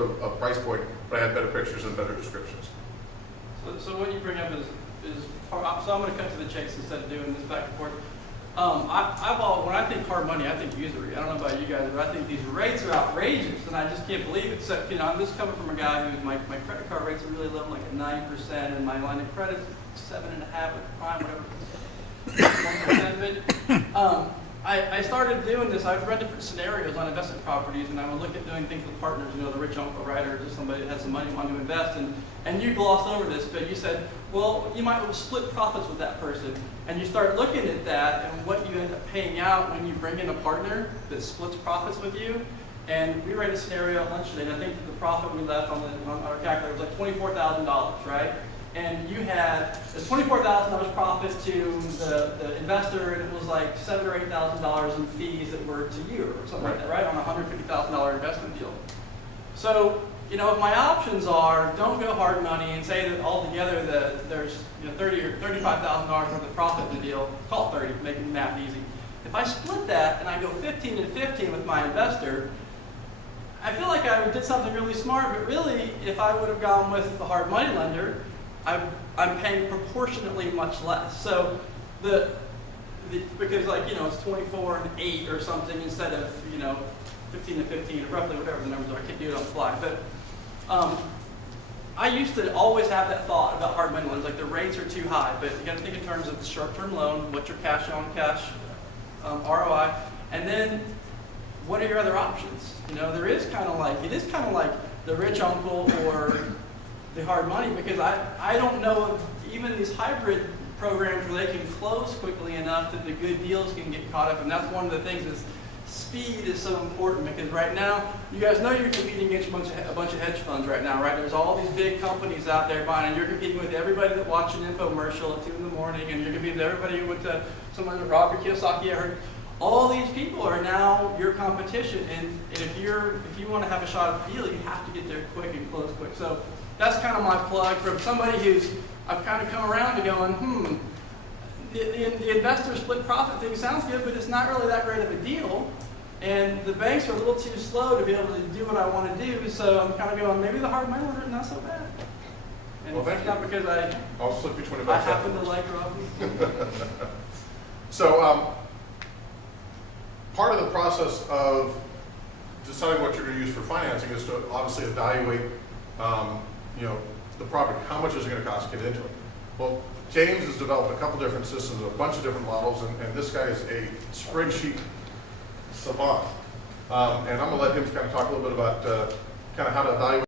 a price point, but I had better pictures and better descriptions. So what you bring up is so I'm going to cut to the chase instead of doing this back and forth. When I think hard money, I think usury. I don't know about you guys, but I think these rates are outrageous, and I just can't believe it. So, I'm just coming from a guy who's my credit card rates are really low, like at 9%, and my line of credit's 7.5 with prime, whatever. 1%. I started doing this. I've read different scenarios on investment properties, and I would look at doing things with partners, the rich uncle, right, or just somebody that had some money wanting to invest. And you glossed over this, but you said, well, you might split profits with that person. And you start looking at that and what you end up paying out when you bring in a partner that splits profits with you. And we ran a scenario at lunch today, and I think the profit we left on our calculator was like $24,000, right? And you had a $24,000 profit to the investor, and it was like $7,000 or $8,000 in fees that were to you, or something like that, right? On a $150,000 investment deal. So, my options are don't go hard money and say that altogether there's $30,000 or $35,000 worth of profit in the deal. Call it 30, making the math easy. If I split that and I go 15 and 15 with my investor, I feel like I did something really smart. But really, if I would have gone with the hard money lender, I'm paying proportionately much less. So because it's 24 and 8 or something instead of 15 and 15 or roughly whatever the numbers are. I can't do it on the fly, but I used to always have that thought about hard money loans, like the rates are too high. But you got to think in terms of the short-term loan, what's your cash on cash ROI, and then what are your other options? It is kind of like the rich uncle or the hard money, because I don't know if even these hybrid programs where they can close quickly enough that the good deals can get caught up. And that's one of the things is speed is so important, because right now, you guys know you're competing against a bunch of hedge funds right now, right? There's all these big companies out there buying, and you're competing with everybody that watched an infomercial at 2 in the morning, and you're competing with everybody who went to someone like Robert Kiyosaki. I heard all these people are now your competition, and if you want to have a shot at the deal, you have to get there quick and close quick. So that's kind of my plug from somebody who's, I've kind of come around to going, the investor split profit thing sounds good, but it's not really that great of a deal. And the banks are a little too slow to be able to do what I want to do. So I'm kind of going, maybe the hard money lender is not so bad. And well, it's not because I'll slip you 25 I cents. happen to like Robbie. So part of the process of deciding what you're going to use for financing is to obviously evaluate the property. How much is it going to cost to get into it? Well, James has developed a couple different systems, a bunch of different models, and this guy is a spreadsheet savant. And I'm going to let him kind of talk a little bit about kind of how to evaluate